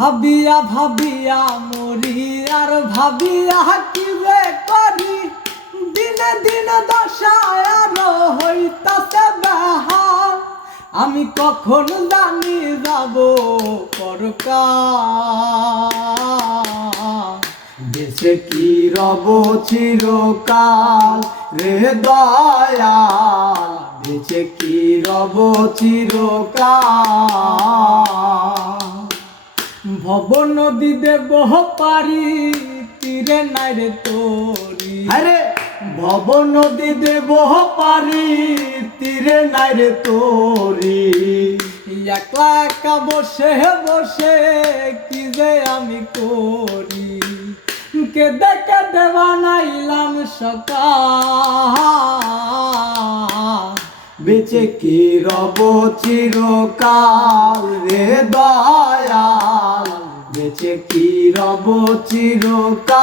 ভাবিয়া ভাবিয়া মরি আর ভাবিয়া কি যে করি, দিনে দিনে দশায় আরো হইতাছে বেহাল। আমি কখন জানি যাব পরকাল, বেঁচে কি রব চিরকাল রে দয়াল, বেঁচে কি রব চিরকাল। ভব নদী দেব পারি তীরে নাই রে তোরি, আরে ভব নদী দেব পারি তীরে নাই রে তোরি। একলা একা বসে বসে কি যে আমি করি, কেঁদে কেঁদে বানাইলাম সকাল, বেঁচে কি রব চিরকাল রে দয়াল, বেঁচে কি রব চিরকাল।